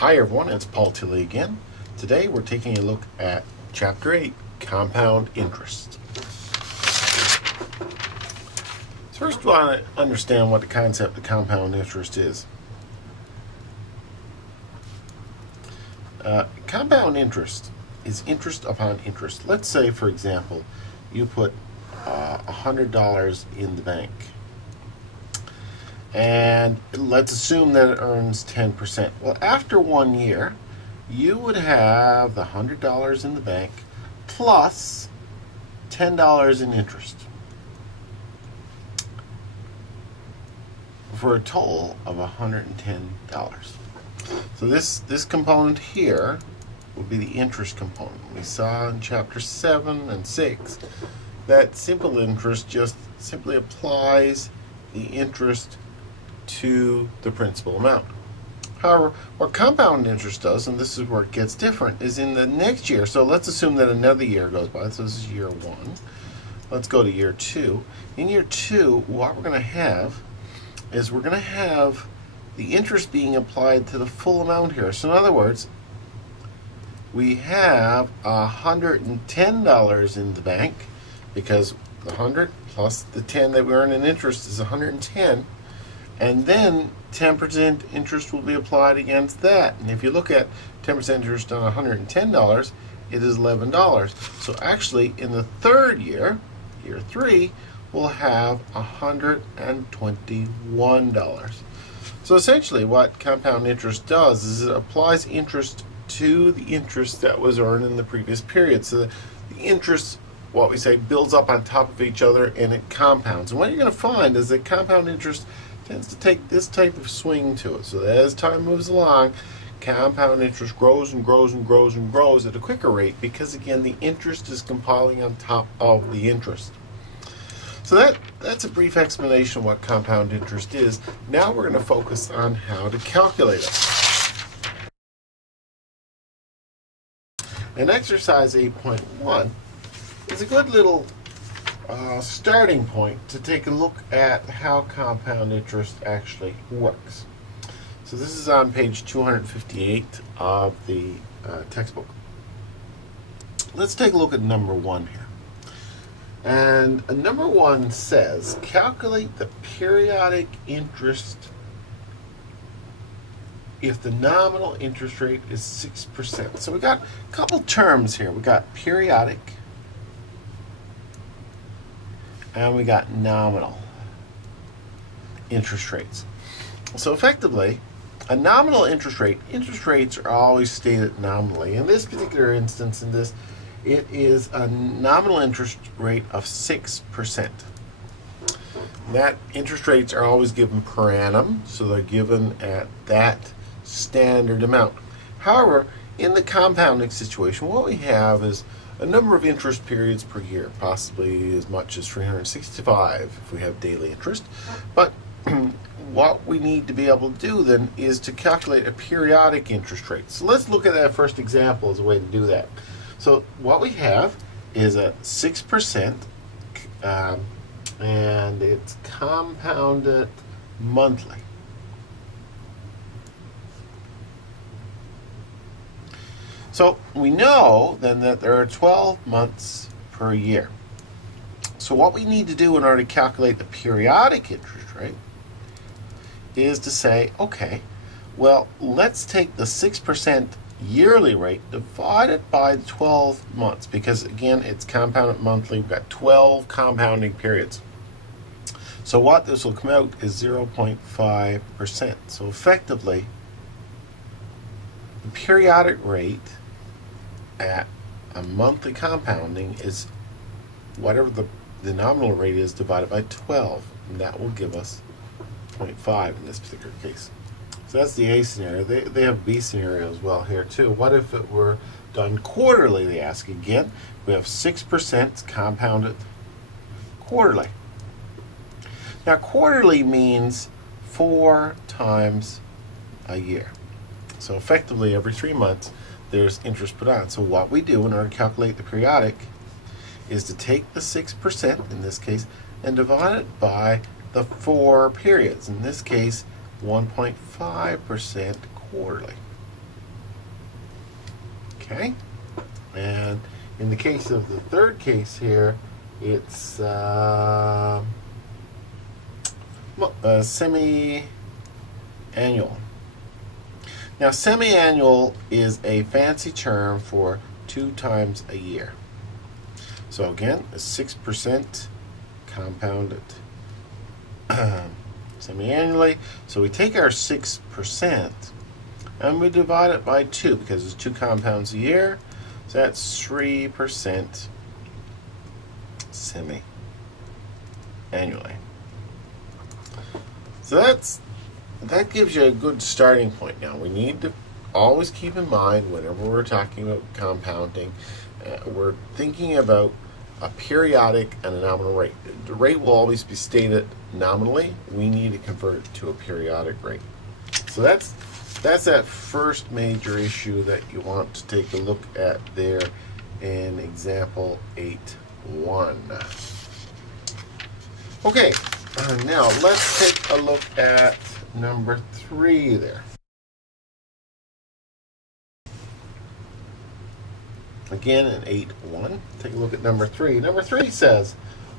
Hi everyone, it's Paul Tilley again. Today we're taking a look at Chapter 8, Compound Interest. First we want to understand what the concept of compound interest is. Compound interest is interest upon interest. Let's say, for example, you put $100 in the bank. And let's assume that it earns 10%. Well, after 1 year, you would have the $100 in the bank plus $10 in interest for a total of $110. So this component here will be the interest component. We saw in Chapter 7 and 6 that simple interest just simply applies the interest to the principal amount. However, what compound interest does, and this is where it gets different, is in the next year. So let's assume that another year goes by. So this is year 1. Let's go to year 2. In year 2, what we're going to have is we're going to have the interest being applied to the full amount here. So in other words, we have $110 in the bank because the 100 plus the 10 that we earn in interest is 110. And then 10% interest will be applied against that. And if you look at 10% interest on $110, it is $11. So actually, in the third year, year 3, we'll have $121. So essentially, what compound interest does is it applies interest to the interest that was earned in the previous period. So the interest, what we say, builds up on top of each other and it compounds. And what you're going to find is that compound interest tends to take this type of swing to it. So that as time moves along, compound interest grows and grows and grows and grows at a quicker rate because, again, the interest is compiling on top of the interest. So that's a brief explanation of what compound interest is. Now we're going to focus on how to calculate it. And exercise 8.1 is a good little starting point to take a look at how compound interest actually works. So this is on page 258 of the textbook. Let's take a look at number 1 here. And number 1 says, calculate the periodic interest if the nominal interest rate is 6%. So we got a couple terms here. We got periodic and we got nominal interest rates. So effectively, a nominal interest rates are always stated nominally. In this particular instance, it is a nominal interest rate of 6%. That interest rates are always given per annum, so they're given at that standard amount. However, in the compounding situation, what we have is a number of interest periods per year, possibly as much as 365 if we have daily interest. But what we need to be able to do then is to calculate a periodic interest rate. So let's look at that first example as a way to do that. So what we have is a 6%, and it's compounded monthly. So we know then that there are 12 months per year. So what we need to do in order to calculate the periodic interest rate is to say, okay, well, let's take the 6% yearly rate divided by 12 months, because again, it's compounded monthly. We've got 12 compounding periods. So what this will come out is 0.5%. So effectively, the periodic rate at a monthly compounding is whatever the nominal rate is divided by 12, and that will give us 0.5 in this particular case. So that's the A scenario. They have B scenario as well here too. What if it were done quarterly, they ask again. We have 6% compounded quarterly. Now quarterly means 4 times a year. So effectively every 3 months there's interest put on. So what we do in order to calculate the periodic is to take the 6% in this case and divide it by the 4 periods. In this case, 1.5% quarterly. Okay? And in the case of the third case here, it's semi-annual. Now, semi-annual is a fancy term for 2 times a year. So again, a 6% compounded semi-annually. So we take our 6% and we divide it by 2 because there's 2 compounds a year. So that's 3% semi-annually. So that gives you a good starting point. Now we need to always keep in mind whenever we're talking about compounding, we're thinking about a periodic and a nominal rate. The rate will always be stated nominally. We need to convert it to a periodic rate. So that's that first major issue that you want to take a look at there in example 8.1. Okay, now let's take a look at number 3 there. Again in 8.1, take a look at number 3. Number 3 says,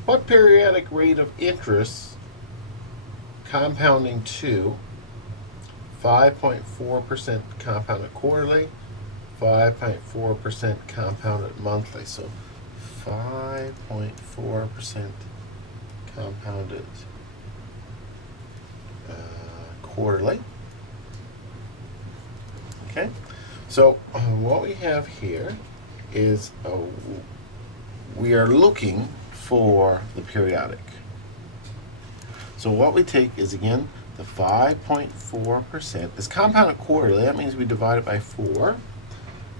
what periodic rate of interest compounding to 5.4% compounded quarterly, 5.4% compounded monthly. So 5.4% compounded quarterly. Okay, so what we have here is we are looking for the periodic. So what we take is, again, the 5.4% is compounded quarterly. That means we divide it by 4.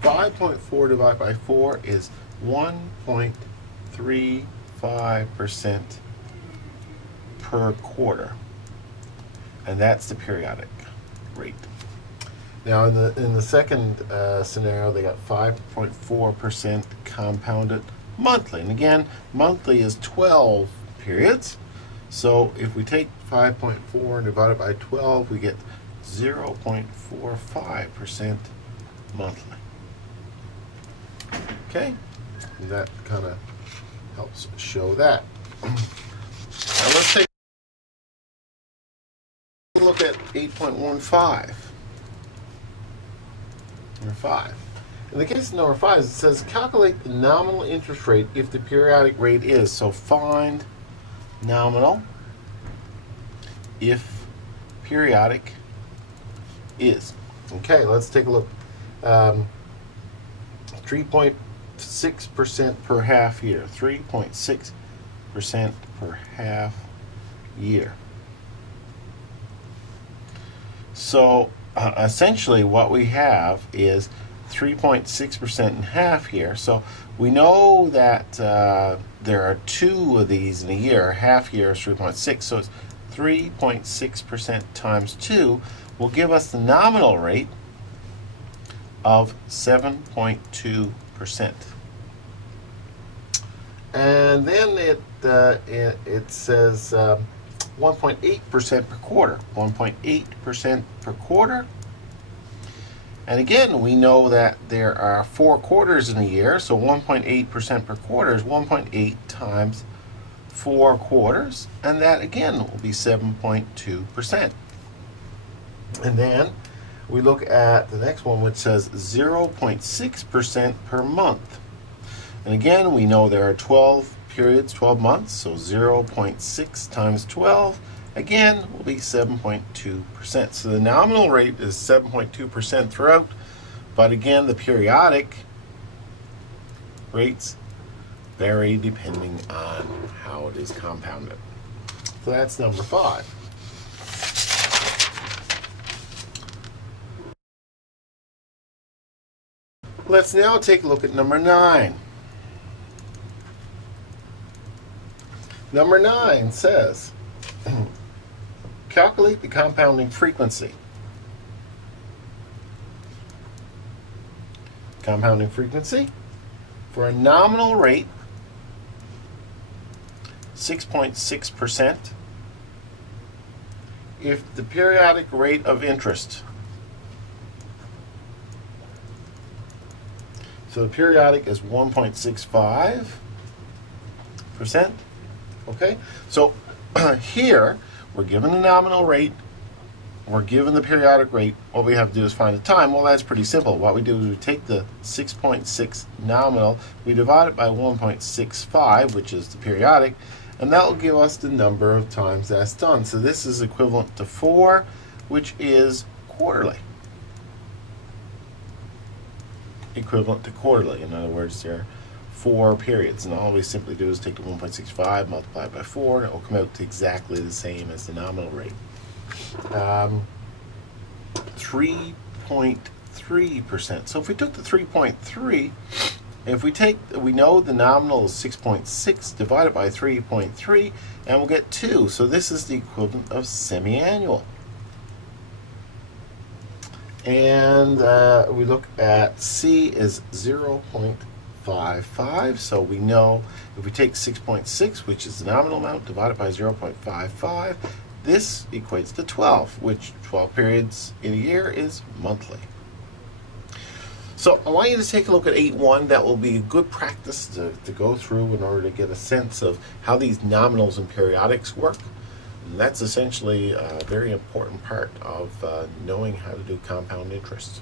5.4 divided by 4 is 1.35% per quarter. And that's the periodic rate. Now in the second scenario, they got 5.4% compounded monthly. And again, monthly is 12 periods. So if we take 5.4 and divide it by 12, we get 0.45% monthly. Okay? And that kind of helps show that. Now let's take a look at 8.15. Number 5. In the case of number 5, it says calculate the nominal interest rate if the periodic rate is. So find nominal if periodic is. Okay, let's take a look. 3.6% per half year. 3.6% per half year. So essentially what we have is 3.6% in half here. So we know that there are 2 of these in a year. Half year is 3.6. So it's 3.6% times 2 will give us the nominal rate of 7.2%. And then it says 1.8% per quarter. 1.8% per quarter. And again, we know that there are 4 quarters in a year, so 1.8% per quarter is 1.8 times 4 quarters, and that again will be 7.2%. And then we look at the next one, which says 0.6% per month. And again, we know there are 12 periods, 12 months, so 0.6 times 12, again, will be 7.2%. So the nominal rate is 7.2% throughout, but again, the periodic rates vary depending on how it is compounded. So that's number 5. Let's now take a look at number 9. Number 9 says, calculate the compounding frequency. Compounding frequency for a nominal rate, 6.6%, if the periodic rate of interest So the periodic is 1.65%. Okay, so here we're given the nominal rate, we're given the periodic rate. What we have to do is find the time. Well, that's pretty simple. What we do is we take the 6.6 nominal, we divide it by 1.65, which is the periodic, and that will give us the number of times that's done. So this is equivalent to 4, which is quarterly. Equivalent to quarterly. In other words, there are 4 periods, and all we simply do is take the 1.65, multiply it by 4, and it will come out to exactly the same as the nominal rate. 3.3%. So if we took the 3.3, if we know the nominal is 6.6 divided by 3.3, and we'll get 2. So this is the equivalent of semi-annual. And we look at C is 0.55. So we know if we take 6.6, which is the nominal amount, divided by 0.55, this equates to 12, which 12 periods in a year is monthly. So I want you to take a look at 8.1. That will be a good practice to go through in order to get a sense of how these nominals and periodics work. And that's essentially a very important part of knowing how to do compound interest.